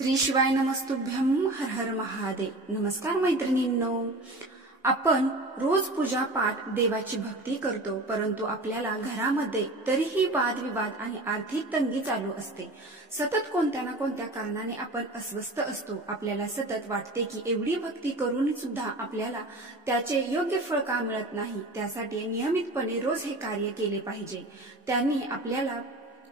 श्री शिवाय नमस्तुभ्यं हर हर महादेव। नमस्कार मैत्रिणींनो, आपण रोज पूजा पाठ देवाची भक्ती करतो, परंतु आपल्याला घरामध्ये तरीही वादविवाद आणि आर्थिक तंगी चालू असते। सतत कोणत्या ना कोणत्या कारणाने आपण अस्वस्थ असतो। आपल्याला सतत वाटते की एवढी भक्ती करून सुद्धा आपल्याला त्याचे योग्य फळ का मिळत नाही। त्यासाठी नियमितपणे रोज हे कार्य केले पाहिजे, त्यांनी आपल्याला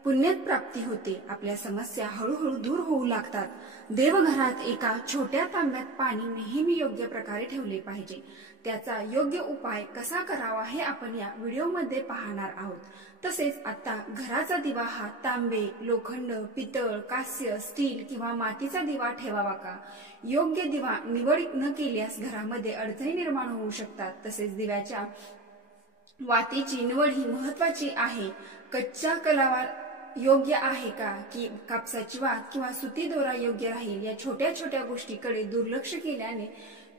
पुण्य प्राप्ती होते। आपल्या समस्या हळूहळू दूर होऊ लागतात। देवघरात एका छोट्या तांब्यात पाणी नेहमी योग्य प्रकारे ठेवले पाहिजे। त्याचा योग्य उपाय कसा करावा हे आपण या व्हिडिओमध्ये पाहणार आहोत। तसेच आता घराचा दिवा हा तांबे, लोखंड, पितळ, कास्य, स्टील किंवा मातीचा दिवा ठेवावा का? योग्य दिवा निवड न केल्यास घरामध्ये अडचणी निर्माण होऊ शकतात। तसेच दिव्याच्या वातीची निवड ही महत्त्वाची आहे। कच्च्या कलावा योग्य आहे का, की कापसाची वात किंवा सुती दोरा योग्य राहील? या छोट्या छोट्या गोष्टीकडे दुर्लक्ष केल्याने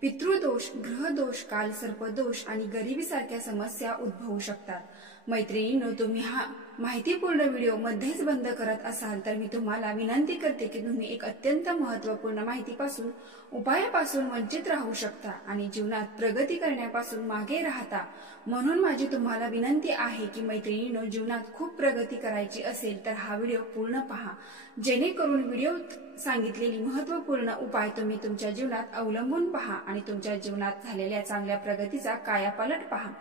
पितृदोष, ग्रहदोष, कालसर्पदोष आणि गरिबीसारख्या समस्या उद्भवू शकतात। मैत्रिणींनो, तुम्ही हा माहितीपूर्ण व्हिडिओ मध्येच बंद करत असाल तर मी तुम्हाला विनंती करते की तुम्ही एक अत्यंत महत्त्वपूर्ण माहितीपासून, उपायापासून वंचित राहू शकता आणि जीवनात प्रगती करण्यापासून मागे राहता। म्हणून माझी तुम्हाला विनंती आहे की मैत्रिणींनो, जीवनात खूप प्रगती करायची असेल तर हा व्हिडिओ पूर्ण पहा, जेणेकरून व्हिडिओत सांगितलेली महत्त्वपूर्ण उपाय तुम्ही तुमच्या जीवनात अवलंबून पहा आणि तुमच्या जीवनात झालेल्या चांगल्या प्रगतीचा कायापालट पहा।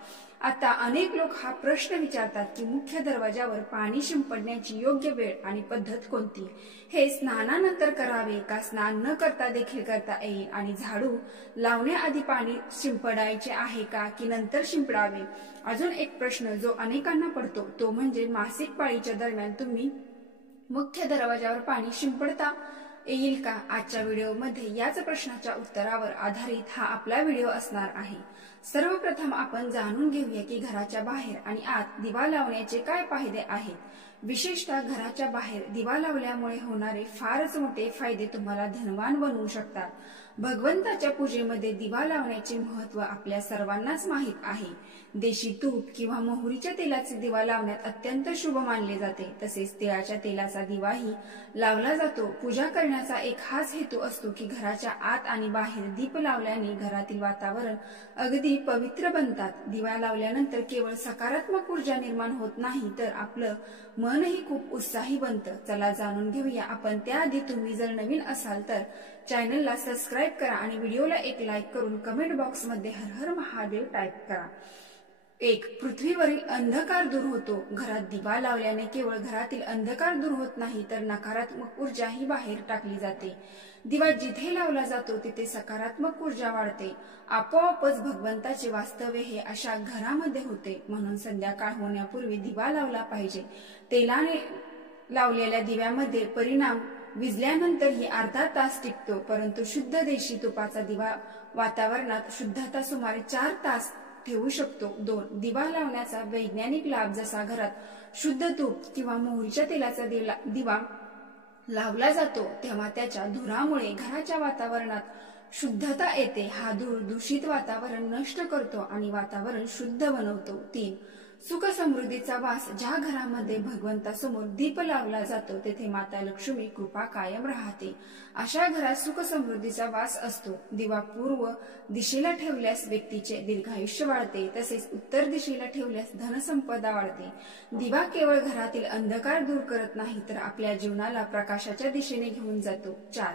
आता अनेक लोक हा प्रश्न विचारतात की मुख्य दरवाजावर पाणी शिंपडण्याची योग्य वेळ आणि पद्धत कोणती? हे स्नानानंतर करावे का स्नान न करता देखील करता येईल? आणि झाडू लावण्याआधी पाणी शिंपडायचे आहे का की नंतर शिंपडावे? अजून एक प्रश्न जो अनेकांना पडतो तो म्हणजे मासिक पाळीच्या दरम्यान तुम्ही मुख्य दरवाजावर पाणी शिंपडता येईल का? आजच्या व्हिडिओमध्ये याच प्रश्नाच्या उत्तरावर आधारित हा आपला व्हिडिओ असणार आहे। सर्वप्रथम आपण जाणून घेऊया की घराच्या बाहेर आणि आत दिवा लावण्याचे काय फायदे आहेत। विशेषतः घराच्या बाहेर दिवा लावल्यामुळे होणारे फारच मोठे फायदे तुम्हाला धनवान बनवू शकतात। भगवंताच्या पूजेमध्ये दिवा लावण्याचे महत्त्व आपल्या सर्वांनाच माहीत आहे। देशी तूप किंवा मोहरीच्या तेलाचे दिवा लावण्यात अत्यंत शुभ मानले जाते। तसेच तिळाच्या तेलाचा दिवाही लावला जातो। पूजा करण्याचा एक हाच हेतू असतो की घराच्या आत आणि बाहेर दीप लावल्याने घरातील वातावरण अगदी पवित्र बनतात। दिवा लावल्यानंतर केवळ सकारात्मक ऊर्जा निर्माण होत नाही तर आपलं मनही खूप उत्साही बनतं। चला जाणून घेऊया आपण। त्याआधी तुम्ही जर नवीन असाल तर चॅनलला सबस्क्राईब करा आणि व्हिडिओला एक लाईक करून कमेंट बॉक्समध्ये हर हर महादेव टाईप करा। 1. पृथ्वीवरील अंधकार दूर होतो। घरात दिवा लावल्याने केवळ घरातील अंधकार दूर होत नाही तर नकारात्मक ऊर्जाही बाहेर टाकली जाते। दिवा जिथे लावला जातो तिथे सकारात्मक ऊर्जा वाढते। आपोआपच भगवंताचे वास्तव्य हे अशा घरामध्ये होते। म्हणून संध्याकाळ होण्यापूर्वी दिवा लावला पाहिजे। तेलाने लावलेल्या दिव्यामध्ये परिणाम विझल्यानंतरही अर्धा तास टिकतो, परंतु शुद्ध देशी तुपाचा दिवा वातावरणात शुद्धता सुमारे 4 तास ठेवू शकतो। 2. दिवा लावण्याचा वैज्ञानिक लाभ, जसा घरात शुद्ध तूप किंवा मोहरीच्या तेलाचा दिवा लावला जातो तेव्हा त्याच्या धुरामुळे घराच्या वातावरणात शुद्धता येते। हा धूर दूषित वातावरण नष्ट करतो आणि वातावरण शुद्ध बनवतो। 3. सुख समृद्धीचा वास, ज्या घरामध्ये भगवंतासमोर दीप लावला जातो तेथे माता लक्ष्मी कृपा कायम राहते। अशा घरात सुख समृद्धीचा वास असतो। दिवा पूर्व दिशेला ठेवल्यास व्यक्तीचे दीर्घायुष्य वाढते। तसेच उत्तर दिशेला ठेवल्यास धनसंपदा वाढते। दिवा केवळ घरातील अंधकार दूर करत नाही तर आपल्या जीवनाला प्रकाशाच्या दिशेने घेऊन जातो। 4.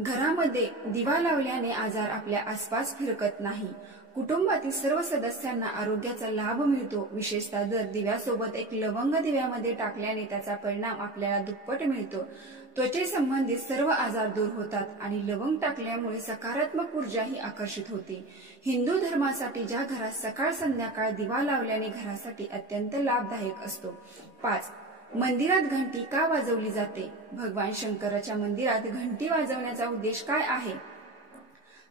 घरामध्ये दिवा लावल्याने आजार आपल्या आसपास फिरकत नाही। कुटुंबातील सर्व सदस्यांना आरोग्याचा लाभ मिळतो। विशेषतः जर दिव्यासोबत एक लवंग दिव्यामध्ये टाकल्याने त्याचा परिणाम आपल्याला दुप्पट मिळतो। त्वचेसंबंधित सर्व आजार दूर होतात आणि लवंग टाकल्यामुळे सकारात्मक ऊर्जाही आकर्षित होते। हिंदू धर्मासाठी ज्या घरात सकाळ संध्याकाळ दिवा लावल्याने घरासाठी अत्यंत लाभदायक असतो। 5. मंदिरात घंटी का वाजवली जाते? भगवान शंकराच्या मंदिरात घंटी वाजवण्याचा उद्देश काय आहे?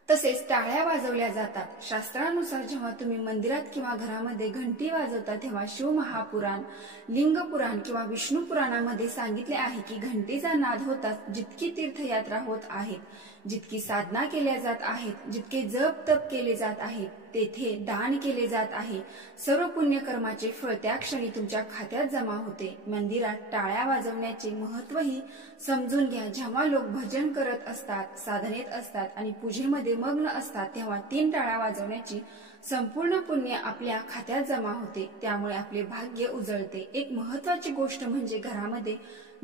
तसेच टाळ्या वाजवल्या जातात। शास्त्रानुसार जेव्हा तुम्ही मंदिरात किंवा घरामध्ये घंटी वाजवता तेव्हा शिव महापुराण, लिंग पुराण किंवा विष्णू पुराणामध्ये सांगितले आहे की घंटीचा नाद होताच जितकी तीर्थयात्रा होत आहेत, जितकी साधना केल्या जात आहेत, जितके जप तप केले जात आहेत तेथे दान केले जात आहे. सर्व पुण्यकर्माचे फळ त्या क्षणी तुमच्या खात्यात जमा होते. मंदिरात टाळ्या वाजवण्याचे महत्त्वही समजून घ्या. जेव्हा लोक भजन करत असतात, साधनेत असतात आणि पूजेमध्ये मग्न असतात तेव्हा 3 टाळ्या वाजवण्याची संपूर्ण पुण्य आपल्या खात्यात जमा होते. त्यामुळे आपले भाग्य उजळते. एक महत्त्वाची गोष्ट म्हणजे घरामध्ये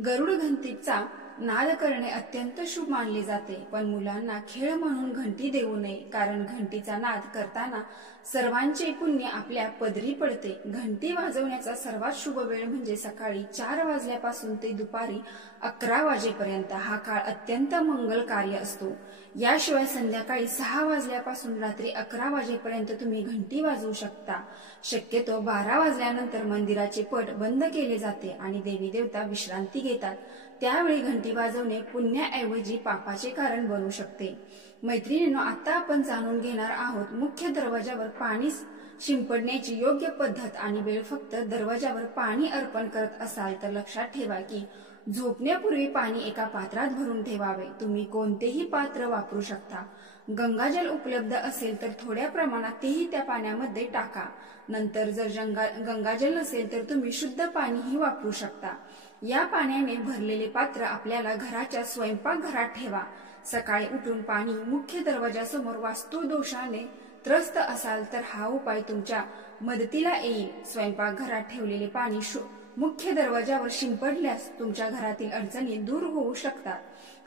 गरुड घंटीचा नाद करणे अत्यंत शुभ मानले जाते. पण मुलांना खेळ म्हणून घंटी देऊ नये, कारण घंटीचा नाद करताना सर्वांचे पुण्य आपल्या पदरी पडते. घंटी वाजवण्याचा सर्वात शुभ वेळ म्हणजे सकाळी 4 वाजल्यापासून ते दुपारी 11 वाजेपर्यंत. हा काळ अत्यंत मंगलकार्य असतो. याशिवाय संध्याकाळी 6 वाजल्यापासून रात्री 11 वाजेपर्यंत तुम्ही घंटी वाजवू शकता. शक्यतो 12 वाजल्यानंतर मंदिराचे पट बंद केले जाते आणि देवी देवता विश्रांती घेतात. त्यावेळी घंटी वाजवणे पुण्याऐवजी पापाचे कारण बनू शकते. मैत्रिणींनो, आता आपण जाणून घेणार आहोत मुख्य दरवाजावर पाणी शिंपडण्याची योग्य पद्धत आणि वेळ. फक्त दरवाजावर पाणी अर्पण करत असाल तर लक्षात ठेवा की झोपण्यापूर्वी पाणी एका पात्रात भरून ठेवावे. तुम्ही कोणतेही पात्र वापरू शकता. गंगाजल उपलब्ध असेल तर थोड्या प्रमाणात तेही त्या पाण्यामध्ये टाका. नंतर जर गंगाजल नसेल तर तुम्ही शुद्ध पाणीही वापरू शकता. या पाण्याने भरलेले पात्र आपल्याला घराच्या स्वयंपाकघरात ठेवा. सकाळी उठून पाणी मुख्य दरवाजासमोर वास्तुदोषाने त्रस्त असाल तर हा उपाय तुमच्या मदतीला येईल. स्वयंपाकघरात ठेवलेले पाणी मुख्य दरवाजावर शिंपडल्यास तुमच्या घरातील अडचणी दूर होऊ शकतात.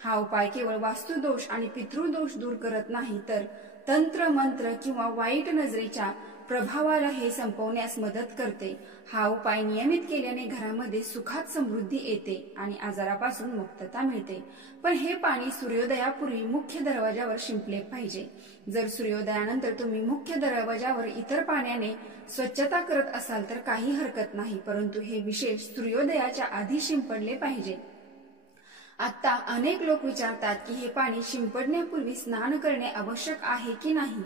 हा उपाय केवळ वास्तुदोष आणि पितृदोष दूर करत नाही तर तंत्र मंत्र किंवा वाईट नजरेच्या प्रभावाला हे संपवण्यास मदत करते. हा उपाय नियमित केल्याने घरामध्ये सुखात समृद्धी येते आणि आजारापासून मुक्तता मिळते. पण हे पाणी सूर्योदयापूर्वी मुख्य दरवाजावर शिंपले पाहिजे. जर सूर्योदयानंतर तुम्ही मुख्य दरवाजावर इतर पाण्याने स्वच्छता करत असाल तर काही हरकत नाही, परंतु हे विशेष सूर्योदयाच्या आधी शिंपडले पाहिजे. आता अनेक लोक विचारतात की हे पाणी शिंपडण्यापूर्वी स्नान करणे आवश्यक आहे की नाही.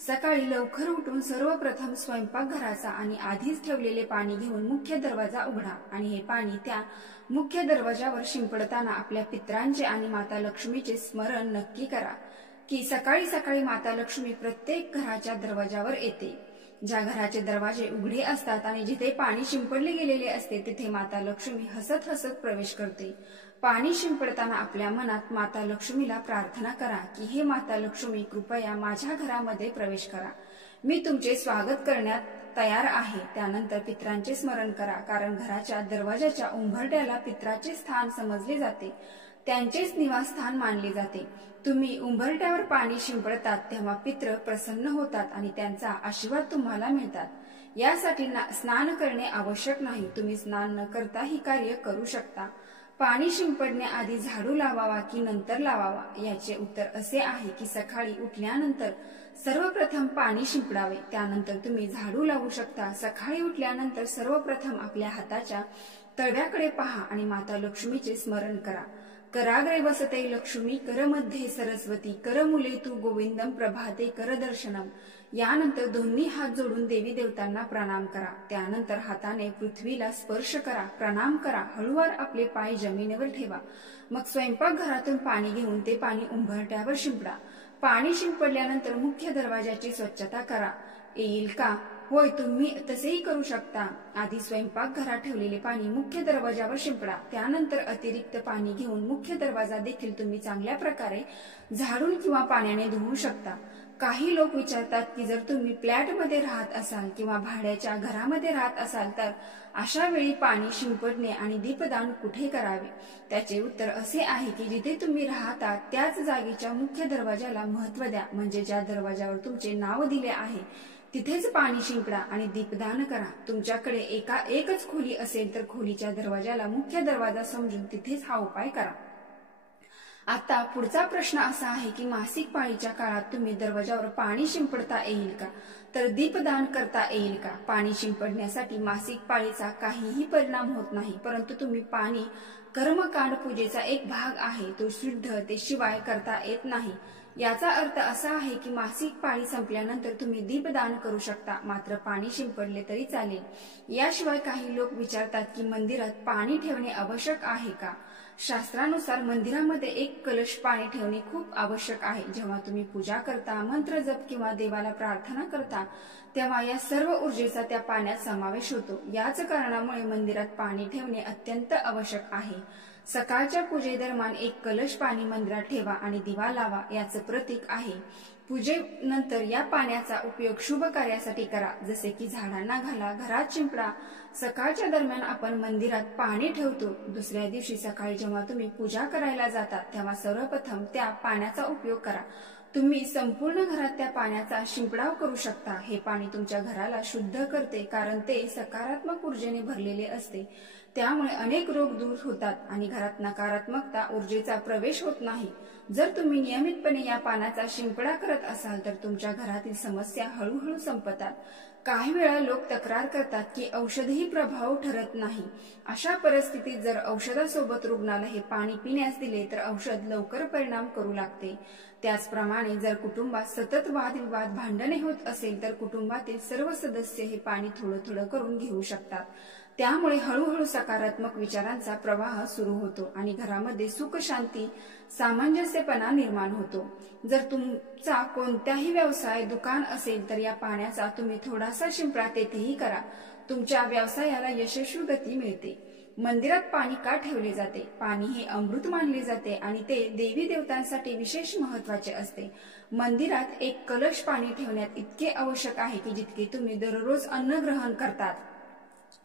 सकाळी लवकर उठून सर्वप्रथम स्वयंपाकघराचा आणि आधीच ठेवलेले पाणी घेऊन मुख्य दरवाजा उघडा आणि हे पाणी त्या मुख्य दरवाजावर शिंपडताना आपल्या पितरांचे आणि माता लक्ष्मीचे स्मरण नक्की करा की सकाळी सकाळी माता लक्ष्मी प्रत्येक घराच्या दरवाजावर येते. ज्या घराचे दरवाजे उघडे असतात आणि जिथे पाणी शिंपडले गेलेले असते तिथे माता लक्ष्मी हसत हसत प्रवेश करते. पाणी शिंपडताना आपल्या मनात माता लक्ष्मीला प्रार्थना करा की हे माता लक्ष्मी, कृपया माझ्या घरामध्ये प्रवेश करा. मी तुमचे स्वागत करण्यात तयार आहे. त्यानंतर पितरांचे स्मरण करा, कारण घराच्या दरवाजाच्या उंबरठ्याला पितराचे स्थान समजले जाते. त्यांचेच निवासस्थान मानले जाते. तुम्ही उंबरठ्यावर पाणी शिंपडतात तेव्हा पित्र प्रसन्न होतात आणि त्यांचा आशीर्वाद तुम्हाला मिळतात. यासाठी स्नान करणे आवश्यक नाही. तुम्ही स्नान न करता ही कार्य करू शकता. पाणी शिंपडण्याआधी झाडू लावावा की नंतर लावावा? याचे उत्तर असे आहे की सकाळी उठल्यानंतर सर्वप्रथम पाणी शिंपडावे, त्यानंतर तुम्ही झाडू लावू शकता. सकाळी उठल्यानंतर सर्वप्रथम आपल्या हाताच्या तळव्याकडे पहा आणि माता लक्ष्मीचे स्मरण करा. कराग्रे वसते लक्ष्मी, करमध्ये सरस्वती, करमुले तू गोविंदम प्रभाते करदर्शनम. यानंतर दोन्ही हात जोडून देवी देवतांना प्रणाम करा. त्यानंतर हाताने पृथ्वीला स्पर्श करा, प्रणाम करा. हळूवार आपले पाय जमिनीवर ठेवा. मग स्वयंपाकघरातून पाणी घेऊन ते पाणी उंबरठ्यावर शिंपडा. पाणी शिंपडल्यानंतर मुख्य दरवाजाची स्वच्छता करा येईल का? होय, तुम्ही तसेही करू शकता. आधी स्वयंपाकघरात ठेवलेले पाणी मुख्य दरवाजावर शिंपडा. त्यानंतर अतिरिक्त पाणी घेऊन मुख्य दरवाजा देखील तुम्ही चांगल्या प्रकारे झाडून किंवा पाण्याने धुवू शकता. काही लोक विचारतात की जर तुम्ही फ्लॅटमध्ये राहत असाल किंवा भाड्याच्या घरामध्ये राहत असाल तर अशा वेळी पाणी शिंपडणे आणि दीपदान कुठे करावे? त्याचे उत्तर असे आहे की जिथे तुम्ही राहता त्याच जागेच्या मुख्य दरवाजाला महत्त्व द्या. म्हणजे ज्या दरवाजावर तुमचे नाव दिले आहे तिथेच पाणी शिंपडा आणि दीपदान करा. तुमच्याकडे एकच खोली असेल तर खोलीच्या दरवाजाला मुख्य दरवाजा समजून तिथेच हा उपाय करा. आता पुढचा प्रश्न असा आहे की मासिक पाळीच्या काळात तुम्ही दरवाजावर पाणी शिंपडता येईल का? तर दीपदान करता येईल का? पाणी शिंपडण्यासाठी मासिक पाळीचा काहीही परिणाम होत नाही, परंतु तुम्ही पाणी कर्मकांड पूजेचा एक भाग आहे. तो शुद्धतेशिवाय करता येत नाही. याचा अर्थ असा आहे की मासिक पाळी संपल्यानंतर तुम्ही दीपदान करू शकता, मात्र पाणी शिंपडले तरी चालेल. याशिवाय काही लोक विचारतात की मंदिरात पाणी ठेवणे आवश्यक आहे का? शास्त्रानुसार मंदिरामध्ये एक कलश पाणी ठेवणे खूप आवश्यक आहे. जेव्हा तुम्ही पूजा करता, मंत्र जप किंवा देवाला प्रार्थना करता, तेव्हा या सर्व ऊर्जेचा त्या पाण्यात समावेश होतो. याच कारणामुळे मंदिरात पाणी ठेवणे अत्यंत आवश्यक आहे. सकाळच्या पूजेदरम्यान एक कलश पाणी मंदिरात ठेवा आणि दिवा लावा, याचं प्रतीक आहे. पूजेनंतर या पाण्याचा उपयोग शुभ कार्यासाठी करा, जसे की झाडांना घाला, घरात शिंपडा. सकाळच्या दरम्यान आपण मंदिरात पाणी ठेवतो. दुसऱ्या दिवशी सकाळी जेव्हा तुम्ही पूजा करायला जाता, तेव्हा सर्वप्रथम त्या पाण्याचा उपयोग करा. तुम्ही संपूर्ण घरात त्या पाण्याचा शिंपडाव करू शकता. हे पाणी तुमच्या घराला शुद्ध करते, कारण ते सकारात्मक ऊर्जेने भरलेले असते. त्यामुळे अनेक रोग दूर होतात आणि घरात नकारात्मकता ऊर्जेचा प्रवेश होत नाही. जर तुम्ही नियमितपणे या पाण्याचा शिंपडा करत असाल तर तुमच्या घरातील समस्या हळूहळू संपतात. काही वेळा लोक तक्रार करतात की औषधही प्रभाव ठरत नाही. अशा परिस्थितीत जर औषधासोबत रुग्णाला हे पाणी पिण्यास दिले तर औषध लवकर परिणाम करू लागते. त्याचप्रमाणे जर कुटुंबात सतत वादविवाद, भांडणे होत असेल तर कुटुंबातील सर्व सदस्य हे पाणी थोडं थोडं करून घेऊ शकतात. त्यामुळे हळूहळू सकारात्मक विचारांचा प्रवाह सुरू होतो आणि घरामध्ये सुख, शांती, सामंजस्यपणा निर्माण होतो. जर तुमचा कोणताही व्यवसाय, दुकान असेल तर या पाण्याचा तुम्ही थोडासा शिंपडा तेथेही करा. तुमच्या व्यवसायाला यशस्वी गती मिळते. मंदिरात पाणी का ठेवले जाते? पाणी हे अमृत मानले जाते आणि ते देवी देवतांसाठी विशेष महत्वाचे असते. मंदिरात एक कलश पाणी ठेवण्यात इतके आवश्यक आहे की जितके तुम्ही दररोज अन्न ग्रहण करतात.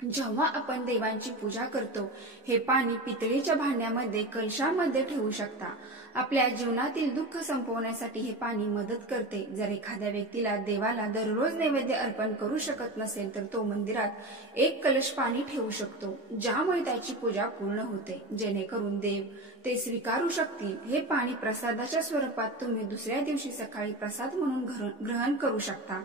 जेव्हा आपण देवांची पूजा करतो, हे पाणी पितळेच्या भांड्यामध्ये, कलशामध्ये ठेवू शकता. आपल्या जीवनातील दुःख संपवण्यासाठी हे पाणी मदत करते. जर एखाद्या व्यक्तीला देवाला दररोज नैवेद्य अर्पण करू शकत नसेल तर तो मंदिरात एक कलश पाणी ठेवू शकतो, ज्यामुळे त्याची पूजा पूर्ण होते, जेणेकरून देव ते स्वीकारू शकतील. हे पाणी प्रसादाच्या स्वरूपात तुम्ही दुसऱ्या दिवशी सकाळी प्रसाद म्हणून ग्रहण करू शकता.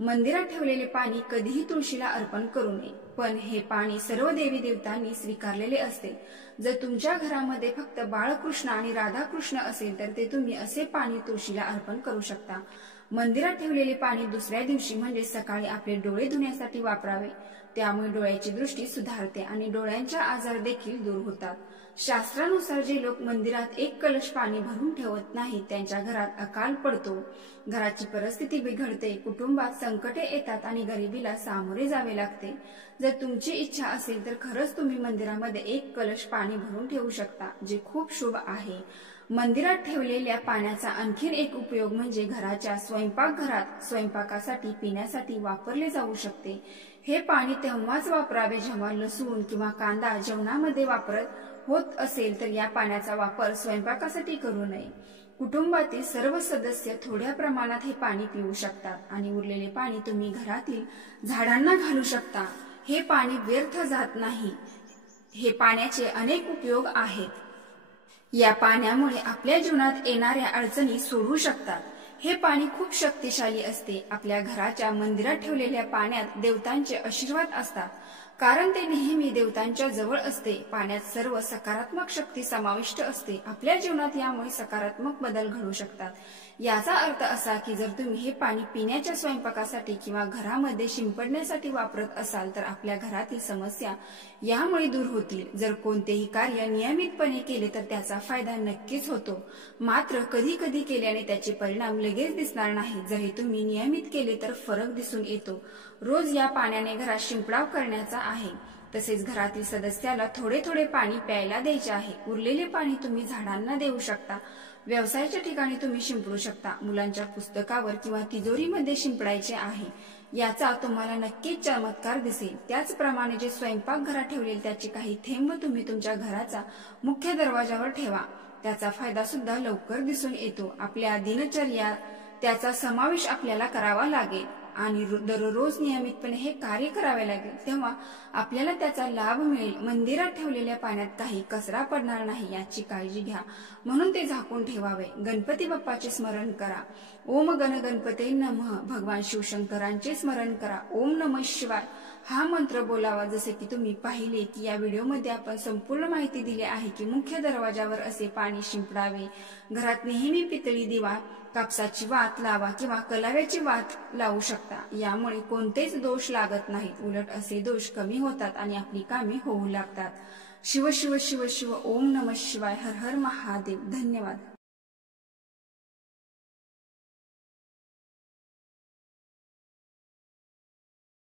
मंदिरात ठेवलेले पाणी कधीही तुळशीला अर्पण करू नये, पण हे पाणी सर्व देवी देवतांनी स्वीकारलेले असते. जर तुमच्या घरामध्ये फक्त बाळकृष्ण आणि राधाकृष्ण असेल तर ते तुम्ही असे पाणी तुळशीला अर्पण करू शकता. मंदिरात ठेवलेले पाणी दुसऱ्या दिवशी म्हणजे सकाळी आपले डोळे धुण्यासाठी वापरावे. त्यामुळे डोळ्याची दृष्टी सुधारते आणि डोळ्यांचे आजार देखील दूर होतात. शास्त्रानुसार जे लोक मंदिरात एक कलश पाणी भरून ठेवत नाहीत त्यांच्या घरात अकाल पडतो, घराची परिस्थिती बिघडते, कुटुंबात संकटे येतात आणि गरिबीला सामोरे जावे लागते. जर तुमची इच्छा असेल तर खरंच तुम्ही मंदिरामध्ये एक कलश पाणी भरून ठेवू शकता, जे खूप शुभ आहे. मंदिरात ठेवलेल्या पाण्याचा आणखीन एक उपयोग म्हणजे घराच्या स्वयंपाकघरात स्वयंपाकासाठी, पिण्यासाठी वापरले जाऊ शकते. हे पाणी तेव्हाच वापरावे जेव्हा लसूण किंवा कांदा जेवणामध्ये वापरत होत असेल तर या पाण्याचा वापर स्वयंपाकासाठी करू नये. कुटुंबातील सर्व सदस्य थोड्या प्रमाणात हे पाणी पिऊ शकतात आणि उरलेले पाणी तुम्ही घरातील झाडांना घालू शकता. हे पाणी व्यर्थ जात नाही. हे पाण्याचे अनेक उपयोग आहेत. या पाण्यामुळे आपल्या जीवनात येणाऱ्या अडचणी सोडवू शकतात. हे पाणी खूप शक्तिशाली असते. आपल्या घराच्या मंदिरात ठेवलेल्या पाण्यात देवतांचे आशीर्वाद असतात, कारण ते नेहमी देवतांच्या जवळ असते. पाण्यात सर्व सकारात्मक शक्ती समाविष्ट असते. आपल्या जीवनात यामुळे सकारात्मक बदल घडू शकतात. याचा अर्थ असा की जर तुम्ही हे पाणी पिण्याच्या, स्वयंपाकासाठी किंवा घरामध्ये शिंपडण्यासाठी वापरत असाल तर आपल्या घरातील समस्या यामुळे दूर होतील. जर कोणतेही कार्य नियमितपणे केले तर त्याचा फायदा नक्कीच होतो, मात्र कधी कधी केल्याने त्याचे परिणाम लगेच दिसणार नाही. जर हे तुम्ही नियमित केले तर फरक दिसून येतो. रोज या पाण्याने घरात शिंपडाव करण्याचा आहे. तसेच घरातील सदस्याला थोडे थोडे पाणी प्यायला द्यायचे आहे. उरलेले पाणी तुम्ही झाडांना देऊ शकता, व्यवसायाच्या ठिकाणी तुम्ही शिंपडू शकता, मुलांच्या पुस्तकावर किंवा तिजोरीमध्ये शिंपडायचे आहे. याचा तुम्हाला नक्कीच चमत्कार दिसेल. त्याचप्रमाणे जे स्वयंपाकघरात ठेवलेले त्याचे काही थेंब तुम्ही तुमच्या घराचा मुख्य दरवाजावर ठेवा. त्याचा फायदा सुद्धा लवकर दिसून येतो. आपल्या दिनचर्या त्याचा समावेश आपल्याला करावा लागेल आणि दररोज नियमितपणे हे कार्य करावे लागेल, तेव्हा आपल्याला त्याचा लाभ मिळेल. मंदिरात ठेवलेल्या पाण्यात काही कचरा पडणार नाही याची काळजी घ्या, म्हणून ते झाकून ठेवावे. गणपती बाप्पाचे स्मरण करा. ओम गण गणपते नमः. भगवान शिवशंकरांचे स्मरण करा. ओम नमः शिवाय हा मंत्र बोलावा. जसे की तुम्ही पाहिले की या व्हिडिओमध्ये आपण संपूर्ण माहिती दिली आहे की मुख्य दरवाजावर असे पाणी शिंपडावे. घरात नेहमी पितळी दिवा, कापसाची वात लावा किंवा कलाव्याची वात लावू शकता. यामुळे कोणतेच दोष लागत नाहीत. उलट असे दोष कमी होतात आणि आपली कामे होऊ लागतात. शिव शिव शिव शिव. ओम नमः शिवाय. हर हर महादेव. धन्यवाद.